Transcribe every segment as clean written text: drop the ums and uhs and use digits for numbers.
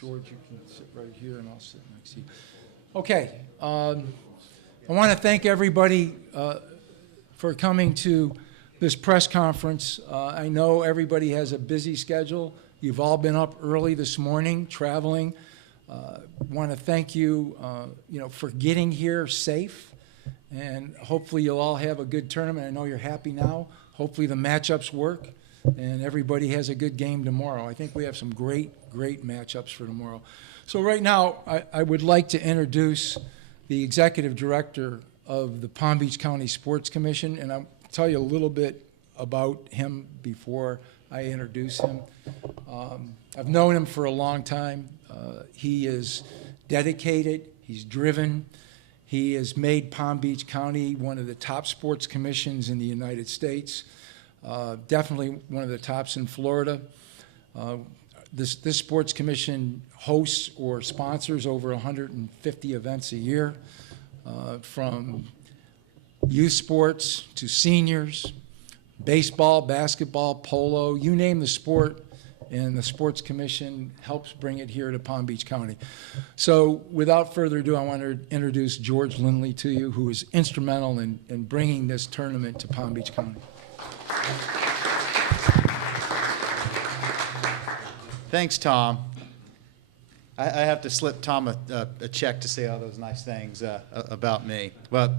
George, you can sit right here, and I'll sit next to you. Okay. I want to thank everybody for coming to this press conference. I know everybody has a busy schedule. You've all been up early this morning, traveling. Want to thank you, for getting here safe, and hopefully you'll all have a good tournament. I know you're happy now. Hopefully the matchups work, and everybody has a good game tomorrow. I think we have some great matchups for tomorrow. So right now, I would like to introduce the executive director of the Palm Beach County Sports Commission, and I'll tell you a little bit about him before I introduce him. I've known him for a long time. He is dedicated, he's driven. He has made Palm Beach County one of the top sports commissions in the United States, definitely one of the tops in Florida. This sports commission hosts or sponsors over 150 events a year, from youth sports to seniors, baseball, basketball, polo, you name the sport, and the Sports Commission helps bring it here to Palm Beach County. So without further ado, I want to introduce George Lindley to you, who is instrumental in bringing this tournament to Palm Beach County. Thanks, Tom. I have to slip Tom a check to say all those nice things about me. But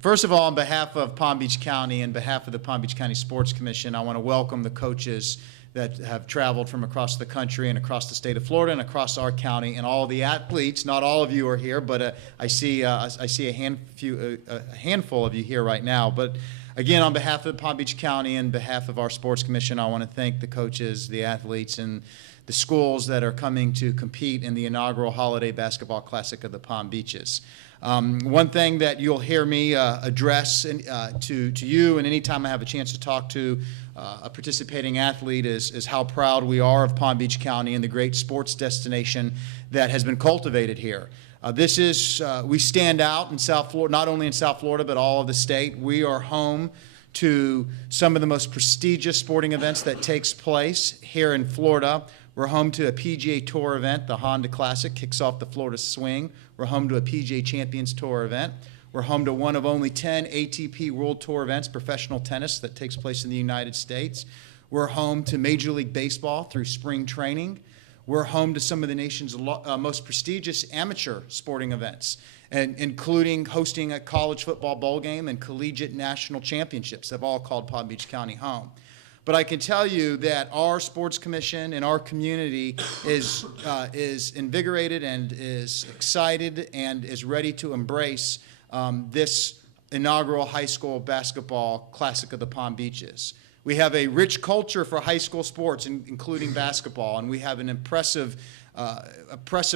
first of all, on behalf of Palm Beach County and behalf of the Palm Beach County Sports Commission, I want to welcome the coaches that have traveled from across the country and across the state of Florida and across our county, and all the athletes. Not all of you are here, but I see a handful of you here right now. But again, on behalf of Palm Beach County and behalf of our Sports Commission, I want to thank the coaches, the athletes, and the schools that are coming to compete in the inaugural Holiday Basketball Classic of the Palm Beaches. One thing that you'll hear me address to you, and anytime I have a chance to talk to a participating athlete, is how proud we are of Palm Beach County and the great sports destination that has been cultivated here. We stand out in South Florida, not only in South Florida, but all of the state. We are home to some of the most prestigious sporting events that takes place here in Florida. We're home to a PGA Tour event. The Honda Classic kicks off the Florida Swing. We're home to a PGA Champions Tour event. We're home to one of only 10 ATP World Tour events, professional tennis, that takes place in the United States. We're home to Major League Baseball through spring training. We're home to some of the nation's most prestigious amateur sporting events, and including hosting a college football bowl game and collegiate national championships have all called Palm Beach County home. But I can tell you that our sports commission and our community is invigorated and is excited and is ready to embrace this inaugural high school basketball classic of the Palm Beaches. We have a rich culture for high school sports, including basketball, and we have an impressive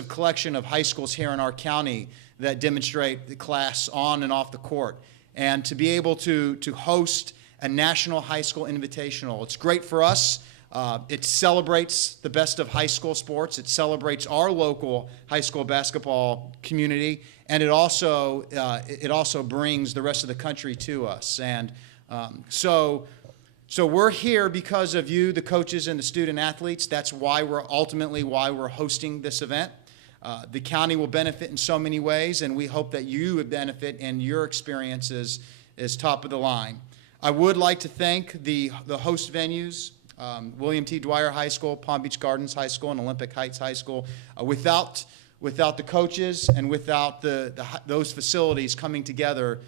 collection of high schools here in our county that demonstrate the class on and off the court. And to be able to host a National High School Invitational, it's great for us. It celebrates the best of high school sports. It celebrates our local high school basketball community, and it also brings the rest of the country to us. And so we're here because of you, the coaches and the student athletes. That's why we're hosting this event. The county will benefit in so many ways, and we hope that you would benefit, and your experiences is top of the line. I would like to thank the host venues, William T. Dwyer High School, Palm Beach Gardens High School, and Olympic Heights High School. Without the coaches and without those facilities coming together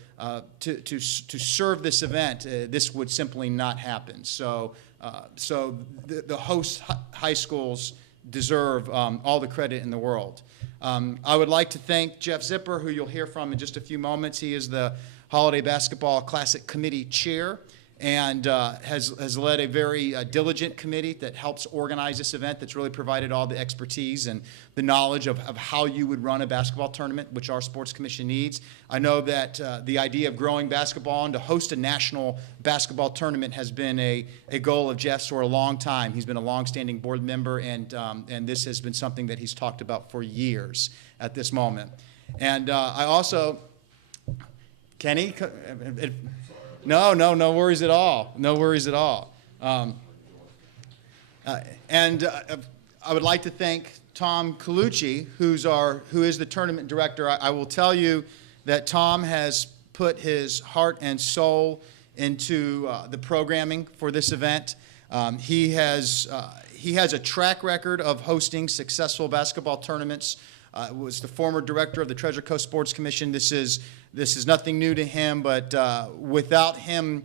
to serve this event, this would simply not happen. So the host high schools deserve all the credit in the world. I would like to thank Jeff Zipper, who you'll hear from in just a few moments. He is the Holiday Basketball Classic Committee Chair, and has led a very diligent committee that helps organize this event, that's really provided all the expertise and the knowledge of how you would run a basketball tournament, which our Sports Commission needs. I know that the idea of growing basketball and to host a national basketball tournament has been a goal of Jeff's for a long time. He's been a long-standing board member, and this has been something that he's talked about for years at this moment. And I also... Kenny? No worries at all. No worries at all. And I would like to thank Tom Colucci, who is the tournament director. I will tell you that Tom has put his heart and soul into the programming for this event. He has a track record of hosting successful basketball tournaments. Was the former director of the Treasure Coast Sports Commission. This is nothing new to him, but without him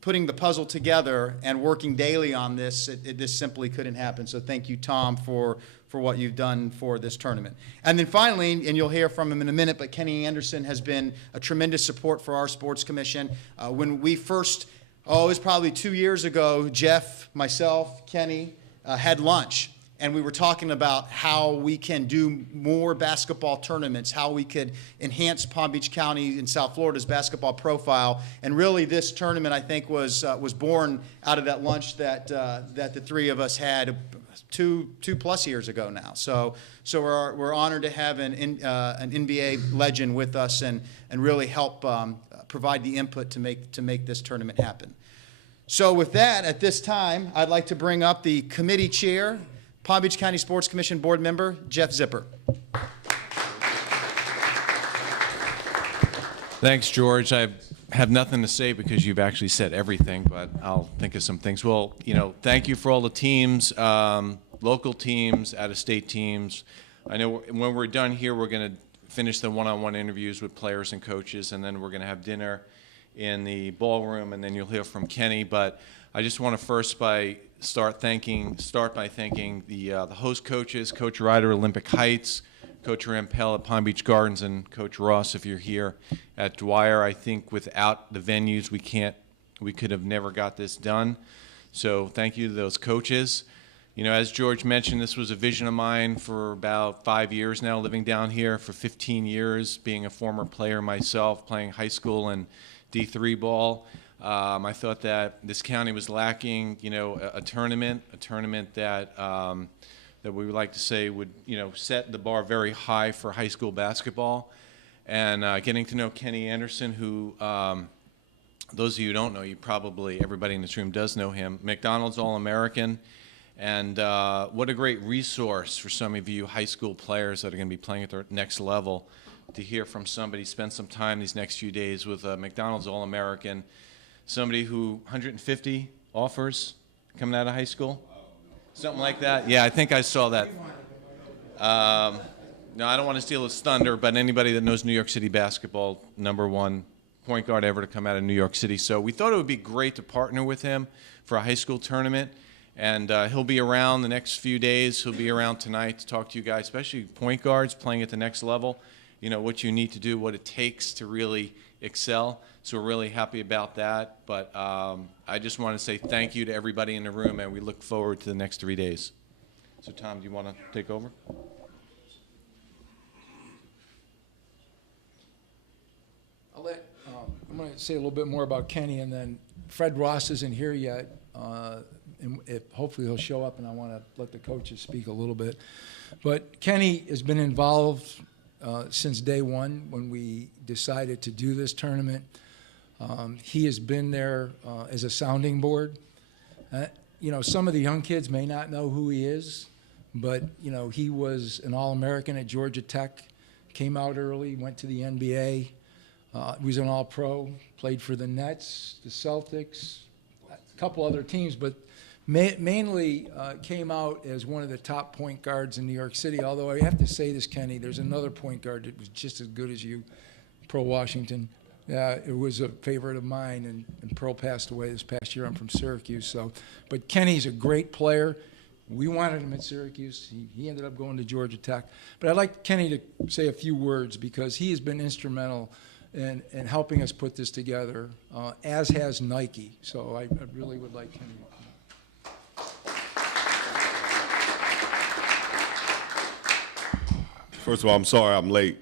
putting the puzzle together and working daily on this, this simply couldn't happen. So thank you, Tom, for what you've done for this tournament. And then finally, and you'll hear from him in a minute, but Kenny Anderson has been a tremendous support for our sports commission. When we first, it was probably 2 years ago, Jeff, myself, Kenny, had lunch. And we were talking about how we can do more basketball tournaments, how we could enhance Palm Beach County and South Florida's basketball profile. And really, this tournament, I think, was born out of that lunch that the three of us had two plus years ago now. So we're honored to have an NBA legend with us and really help provide the input to make this tournament happen. So with that, at this time, I'd like to bring up the committee chair, Palm Beach County Sports Commission board member, Jeff Zipper. Thanks, George. I have nothing to say because you've actually said everything, but I'll think of some things. Well, thank you for all the teams, local teams, out-of-state teams. I know when we're done here, we're going to finish the one-on-one interviews with players and coaches, and then we're going to have dinner in the ballroom, and then you'll hear from Kenny. But I just want to first start by thanking the host coaches, Coach Ryder, Olympic Heights, Coach Rampell at Palm Beach Gardens, and Coach Ross, if you're here at Dwyer. I think without the venues, we could have never got this done. So thank you to those coaches. As George mentioned, this was a vision of mine for about 5 years now, living down here for 15 years, being a former player myself, playing high school and D3 ball. I thought that this county was lacking, a tournament that that we would like to say would, set the bar very high for high school basketball. And getting to know Kenny Anderson, who, those of you who don't know, everybody in this room does know him, McDonald's All-American. And what a great resource for some of you high school players that are going to be playing at their next level to hear from somebody, spend some time these next few days with a McDonald's All-American, somebody who 150 offers coming out of high school, something like that. Yeah, I think I saw that. No, I don't want to steal his thunder, but anybody that knows New York City basketball, #1 point guard ever to come out of New York City. So we thought it would be great to partner with him for a high school tournament. And he'll be around the next few days. He'll be around tonight to talk to you guys, especially point guards playing at the next level, what you need to do, what it takes to really excel. So we're really happy about that. But I just want to say thank you to everybody in the room, and we look forward to the next 3 days. So Tom, do you want to take over? I'm going to say a little bit more about Kenny, and then Fred Ross isn't here yet. And hopefully he'll show up, and I want to let the coaches speak a little bit. But Kenny has been involved since day one when we decided to do this tournament. He has been there as a sounding board. Some of the young kids may not know who he is, but, he was an All-American at Georgia Tech, came out early, went to the NBA, was an All-Pro, played for the Nets, the Celtics, a couple other teams, but mainly came out as one of the top point guards in New York City. Although I have to say this, Kenny, there's another point guard that was just as good as you, Pearl Washington. It was a favorite of mine, and Pearl passed away this past year. I'm from Syracuse, but Kenny's a great player. We wanted him at Syracuse. He ended up going to Georgia Tech. But I'd like Kenny to say a few words because he has been instrumental in helping us put this together, as has Nike. So I really would like Kenny to come. First of all, I'm sorry I'm late.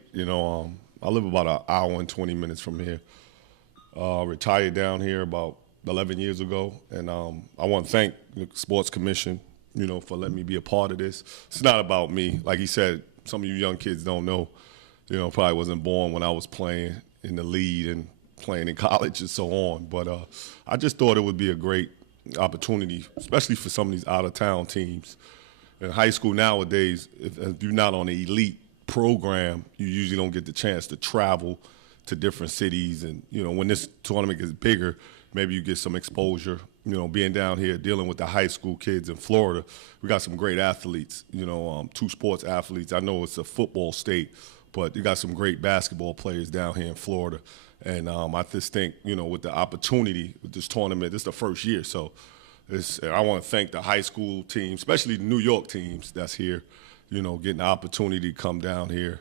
I live about an hour and 20 minutes from here. Retired down here about 11 years ago, and I want to thank the Sports Commission, for letting me be a part of this. It's not about me. Like he said, some of you young kids don't know, probably wasn't born when I was playing in the league and playing in college and so on. But I just thought it would be a great opportunity, especially for some of these out-of-town teams, In high school nowadays, if you're not on an elite program, you usually don't get the chance to travel to different cities. And, when this tournament gets bigger, maybe you get some exposure. Being down here dealing with the high school kids in Florida, we got some great athletes, two sports athletes. I know it's a football state, but you got some great basketball players down here in Florida. And I just think, with the opportunity with this tournament, this is the first year. So I want to thank the high school team, especially the New York teams that's here, getting the opportunity to come down here.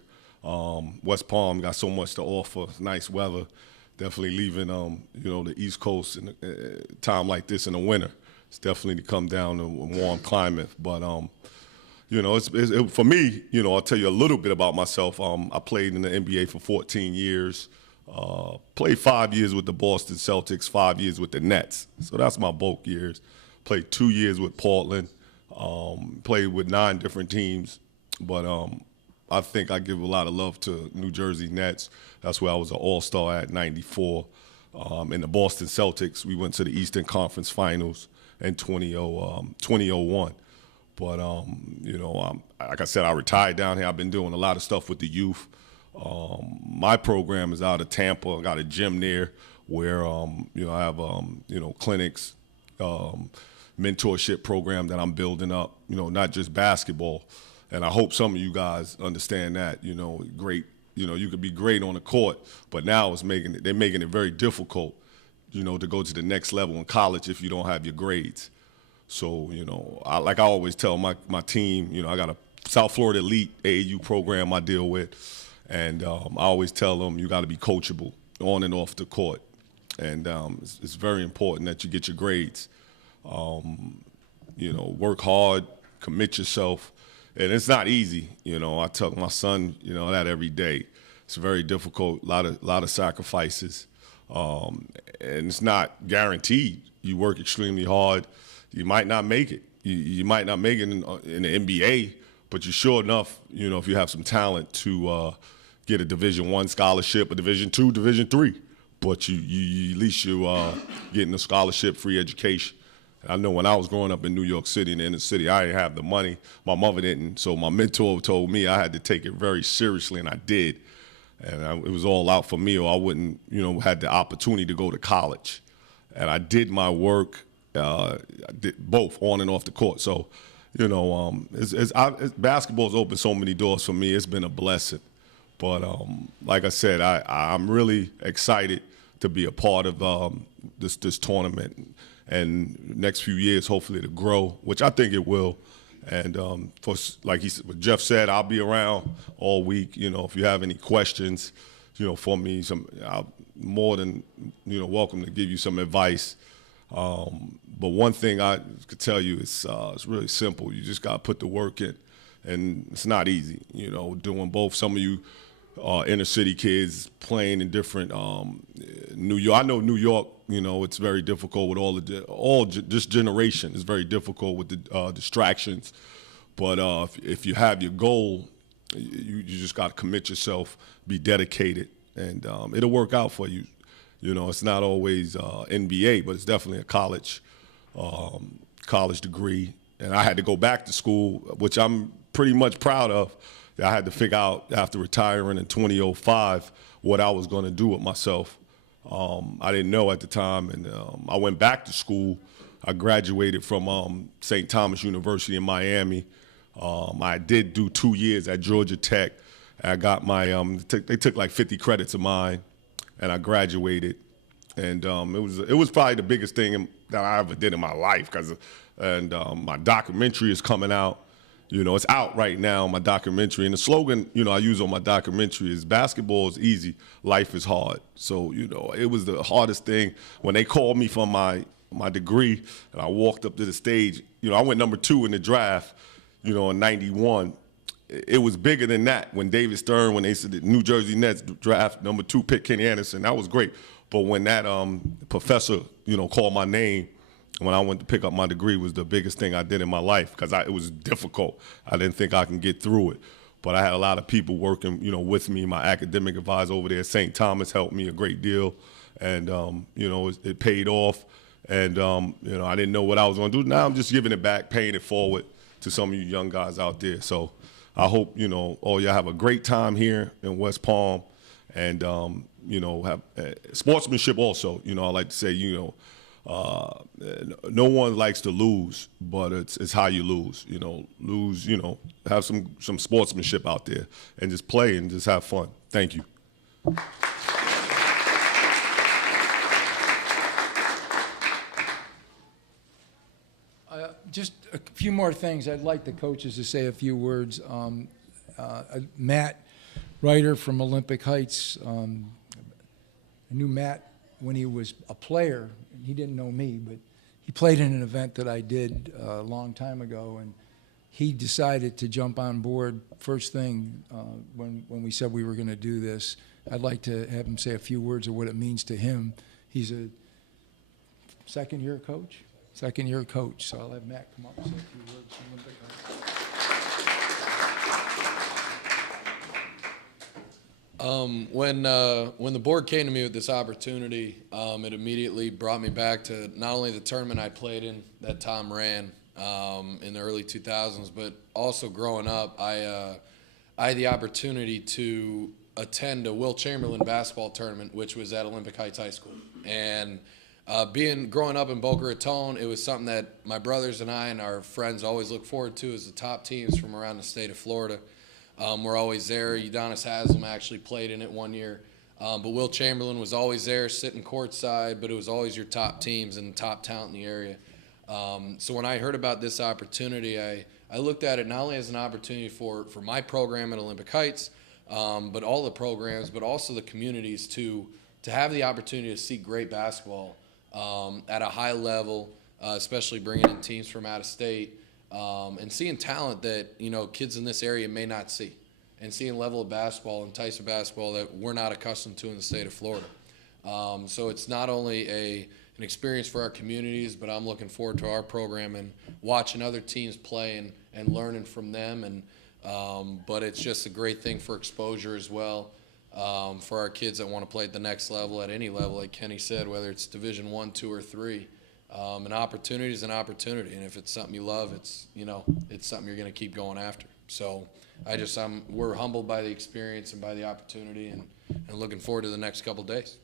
West Palm got so much to offer, nice weather. Definitely leaving, the East Coast in a time like this in the winter. It's definitely to come down to a warm climate. But, for me, I'll tell you a little bit about myself. I played in the NBA for 14 years. Played 5 years with the Boston Celtics, 5 years with the Nets. So that's my bulk years. Played 2 years with Portland. Played with 9 different teams. But I think I give a lot of love to New Jersey Nets. That's where I was an all-star at, 94. In the Boston Celtics, we went to the Eastern Conference Finals in 2001. But, like I said, I retired down here. I've been doing a lot of stuff with the youth. My program is out of Tampa. I got a gym there where, I have, clinics, mentorship program that I'm building up, not just basketball. And I hope some of you guys understand that, great, you could be great on the court, but now they're making it very difficult, to go to the next level in college if you don't have your grades. So, like I always tell my team, I got a South Florida Elite AAU program I deal with, and I always tell them you got to be coachable on and off the court. And it's very important that you get your grades. Work hard, commit yourself. And it's not easy, I tell my son, that every day. It's very difficult, a lot of sacrifices, and it's not guaranteed. You work extremely hard, you might not make it. You might not make it in the NBA, but you're sure enough, if you have some talent to get a Division I scholarship, a Division II, Division III. But you at least you getting a scholarship, free education. I know when I was growing up in New York City, in the inner city, I didn't have the money. My mother didn't. So my mentor told me I had to take it very seriously, and I did. And it was all out for me, or I wouldn't, had the opportunity to go to college. And I did my work, I did both on and off the court. So, basketball's opened so many doors for me. It's been a blessing. But like I said, I'm really excited to be a part of this tournament. And next few years, hopefully, to grow, which I think it will. And like what Jeff said, I'll be around all week. If you have any questions, for me, I'm more than welcome to give you some advice. But one thing I could tell you is it's really simple. You just got to put the work in, and it's not easy. Doing both. Some of you inner city kids playing in different New York. I know New York. It's very difficult with this generation. It's very difficult with the distractions. But if you have your goal, you just got to commit yourself, be dedicated, and it'll work out for you. It's not always NBA, but it's definitely a college degree. And I had to go back to school, which I'm pretty much proud of. I had to figure out after retiring in 2005 what I was going to do with myself. I didn't know at the time, and I went back to school. I graduated from St. Thomas University in Miami. I did do 2 years at Georgia Tech. I got my they took like 50 credits of mine, and I graduated. And it was probably the biggest thing that I ever did in my life, and my documentary is coming out. It's out right now, my documentary. And the slogan, I use on my documentary is basketball is easy, life is hard. So, it was the hardest thing. When they called me for my degree and I walked up to the stage, I went number 2 in the draft, in 91. It was bigger than that when David Stern, when they said the New Jersey Nets draft number 2 pick Kenny Anderson, that was great. But when that professor, called my name, when I went to pick up my degree, was the biggest thing I did in my life because it was difficult. I didn't think I can get through it. But I had a lot of people working, with me. My academic advisor over there, St. Thomas, helped me a great deal. And, it paid off. And, I didn't know what I was going to do. Now I'm just giving it back, paying it forward to some of you young guys out there. So I hope, you know, all y'all have a great time here in West Palm, and, you know, have sportsmanship also. You know, I like to say, you know, no one likes to lose, but it's how you lose. You know, have some sportsmanship out there and just play and just have fun. Thank you. Just a few more things. I'd like the coaches to say a few words. Matt Ryder from Olympic Heights. I knew Matt when he was a player. He didn't know me, but he played in an event that I did a long time ago, and he decided to jump on board first thing when we said we were going to do this. I'd like to have him say a few words of what it means to him. He's a second-year coach, so I'll have Matt come up and say a few words from Olympic Heights. When the board came to me with this opportunity, it immediately brought me back to not only the tournament I played in that Tom ran in the early 2000s, but also growing up, I had the opportunity to attend a Will Chamberlain basketball tournament, which was at Olympic Heights High School. And growing up in Boca Raton, it was something that my brothers and I and our friends always look forward to as the top teams from around the state of Florida. We're always there. Udonis Haslam actually played in it one year. But Will Chamberlain was always there sitting courtside, but it was always your top teams and top talent in the area. So when I heard about this opportunity, I looked at it not only as an opportunity for my program at Olympic Heights, but all the programs, but also the communities to have the opportunity to see great basketball at a high level, especially bringing in teams from out of state, and seeing talent that, you know, kids in this area may not see, and seeing level of basketball and types of basketball that we're not accustomed to in the state of Florida. So it's not only an experience for our communities, but I'm looking forward to our program and watching other teams play and learning from them. And but it's just a great thing for exposure as well. For our kids that want to play at the next level, at any level, like Kenny said, whether it's Division I, II, or III. An opportunity is an opportunity, and if it's something you love, it's something you're going to keep going after. So we're humbled by the experience and by the opportunity, and looking forward to the next couple of days.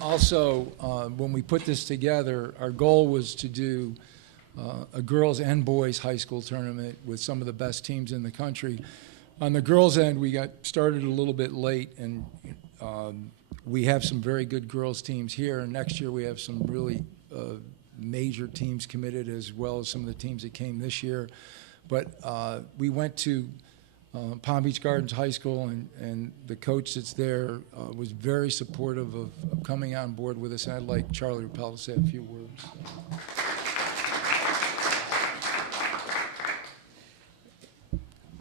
Also, when we put this together, our goal was to do a girls and boys high school tournament with some of the best teams in the country. On the girls' end, we got started a little bit late, and we have some very good girls' teams here. And next year, we have some really major teams committed, as well as some of the teams that came this year. But we went to Palm Beach Gardens High School, and the coach that's there was very supportive of coming on board with us. And I'd like Charlie Rappel to say a few words.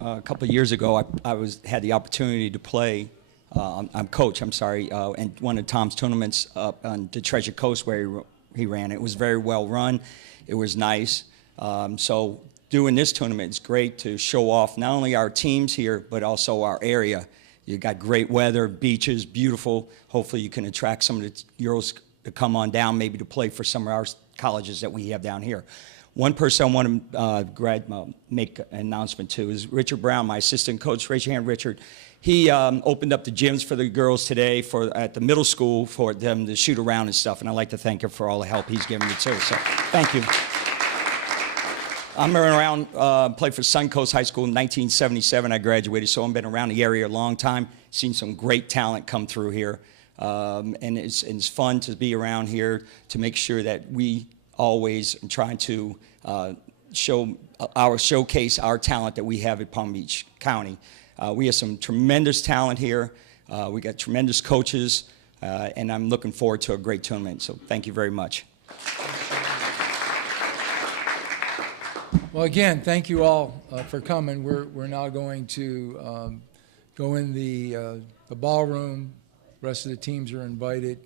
A couple of years ago, I had the opportunity to play. I'm coach. I'm sorry, and one of Tom's tournaments up on the Treasure Coast where he ran. It was very well run. It was nice. So doing this tournament is great to show off not only our teams here, but also our area. You got great weather, beaches, beautiful. Hopefully you can attract some of the girls to come on down, maybe to play for some of our colleges that we have down here. One person I want to make an announcement to is Richard Brown, my assistant coach. Raise your hand, Richard. He opened up the gyms for the girls today at the middle school for them to shoot around and stuff, and I'd like to thank him for all the help he's given me too. So thank you. I'm around, played for Suncoast High School in 1977. I graduated, so I've been around the area a long time, seen some great talent come through here. And it's fun to be around here to make sure that we always trying to showcase our talent that we have at Palm Beach County. We have some tremendous talent here. We got tremendous coaches, and I'm looking forward to a great tournament. So thank you very much. Well, again, thank you all for coming. We're now going to go in the ballroom. The rest of the teams are invited.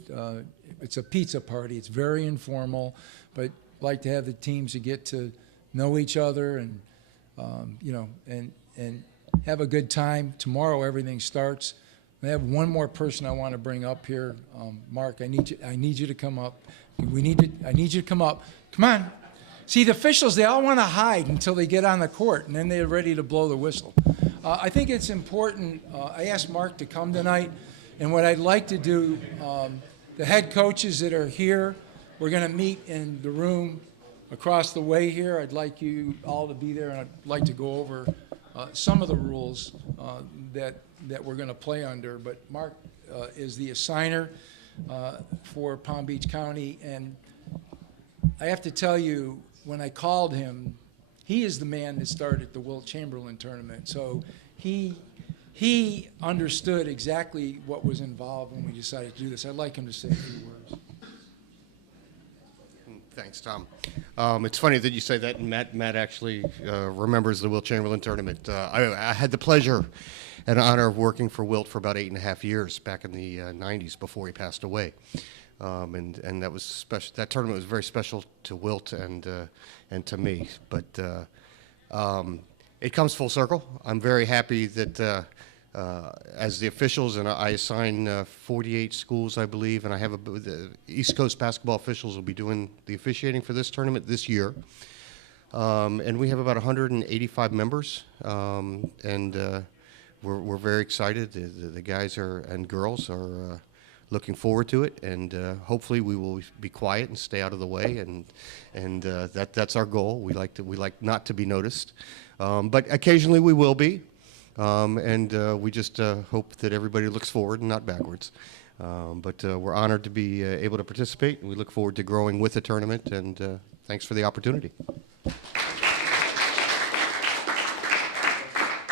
It's a pizza party. It's very informal, but I'd like to have the teams to get to know each other and and have a good time. Tomorrow everything starts. I have one more person I want to bring up here. Mark, I need you to come up. I need you to come up. Come on. See, the officials, they all want to hide until they get on the court, and then they're ready to blow the whistle. I think it's important. I asked Mark to come tonight, and what I'd like to do, the head coaches that are here, we're going to meet in the room across the way here. I'd like you all to be there, and I'd like to go over some of the rules that we're going to play under. But Mark is the assigner for Palm Beach County, and I have to tell you, when I called him, he is the man that started the Wilt Chamberlain tournament. So he understood exactly what was involved when we decided to do this. I'd like him to say a few words. Thanks, Tom. It's funny that you say that, and Matt actually remembers the Wilt Chamberlain tournament. I had the pleasure and honor of working for Wilt for about 8.5 years back in the 90s before he passed away. And that was special. That tournament was very special to Wilt and to me. But it comes full circle. I'm very happy that as the officials, and I assign 48 schools, I believe, and I have the East Coast basketball officials will be doing the officiating for this tournament this year. And we have about 185 members, and we're very excited. The guys and girls are looking forward to it, and hopefully we will be quiet and stay out of the way, and that's our goal. We like not to be noticed, but occasionally we will be, and we just hope that everybody looks forward and not backwards. But we're honored to be able to participate, and we look forward to growing with the tournament, and thanks for the opportunity.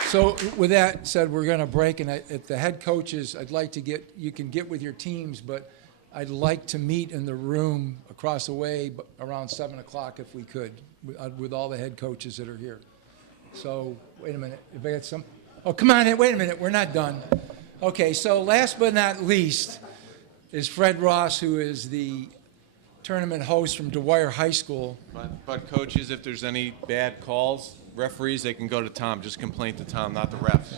So with that said, we're going to break, and if the head coaches, I'd like to you can get with your teams, but I'd like to meet in the room across the way around 7 o'clock if we could, with all the head coaches that are here. So, wait a minute, if I got some, oh, come on, wait a minute, we're not done. Okay, so last but not least is Fred Ross, who is the tournament host from Dwyer High School. But coaches, if there's any bad calls, referees, they can go to Tom. Just complain to Tom, not the refs.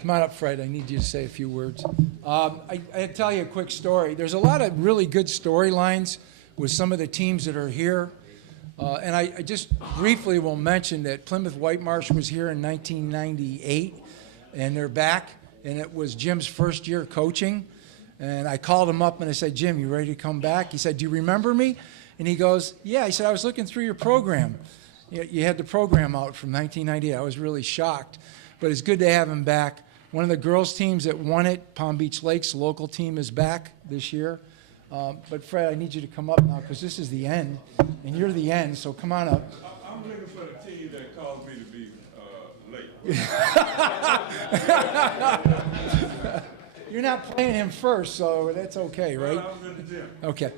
Come on up, Fred. I need you to say a few words. I'll tell you a quick story. There's a lot of really good storylines with some of the teams that are here. And I just briefly will mention that Plymouth Whitemarsh was here in 1998, and they're back. And it was Jim's first year coaching. And I called him up and I said, Jim, you ready to come back? He said, do you remember me? And he goes, yeah. He said, I was looking through your program. You had the program out from 1998. I was really shocked. But it's good to have him back. One of the girls' teams that won it, Palm Beach Lakes, local team, is back this year. But Fred, I need you to come up now because this is the end, and you're the end, so come on up. I'm looking for the team that caused me to be late. You're not playing him first, so that's okay, right? Well, I was in the gym. Okay.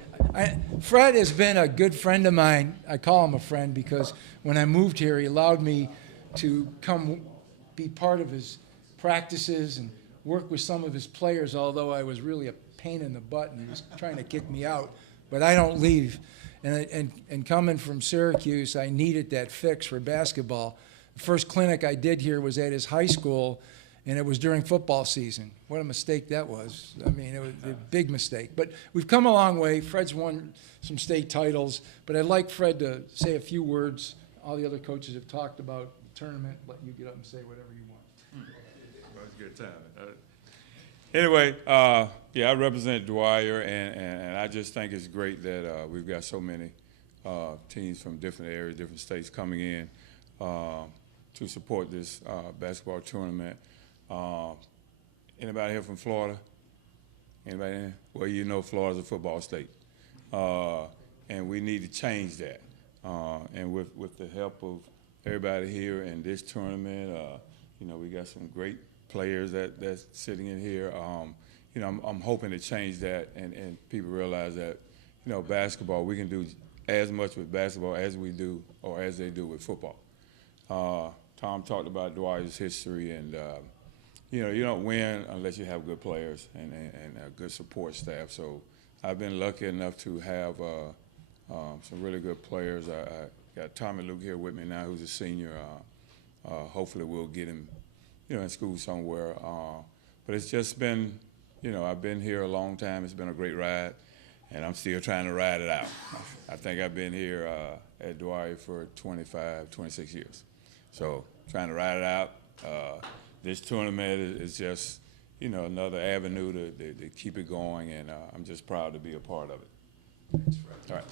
Fred has been a good friend of mine. I call him a friend because when I moved here, he allowed me to come be part of his practices and work with some of his players, although I was really a pain in the butt and he was trying to kick me out. But I don't leave. And coming from Syracuse, I needed that fix for basketball. The first clinic I did here was at his high school, and it was during football season. What a mistake that was. I mean, it was a big mistake. But we've come a long way. Fred's won some state titles, but I'd like Fred to say a few words. All the other coaches have talked about the tournament. Let you get up and say whatever you want. Well, it's a good time. Anyway, yeah, I represent Dwyer, and I just think it's great that we've got so many teams from different areas, different states coming in to support this basketball tournament. Anybody here from Florida? Anybody in? Well, you know Florida's a football state, and we need to change that. And with the help of everybody here in this tournament, you know, we got some great players that's sitting in here. You know, I'm hoping to change that, and people realize that, you know, basketball, we can do as much with basketball as we do or as they do with football. Tom talked about Dwyer's history, and you know, you don't win unless you have good players and a good support staff. So I've been lucky enough to have some really good players. I got Tommy Luke here with me now, who's a senior. Hopefully we'll get him, you know, in school somewhere. but it's just been, you know, I've been here a long time. It's been a great ride, and I'm still trying to ride it out. I think I've been here at Dwyer for 25, 26 years. So trying to ride it out. This tournament is just, you know, another avenue to keep it going, and I'm just proud to be a part of it. All right.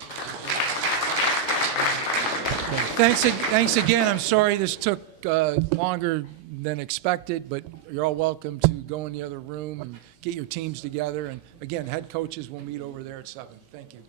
Thanks again. I'm sorry this took longer than expected, but you're all welcome to go in the other room and get your teams together. And again, head coaches will meet over there at 7. Thank you.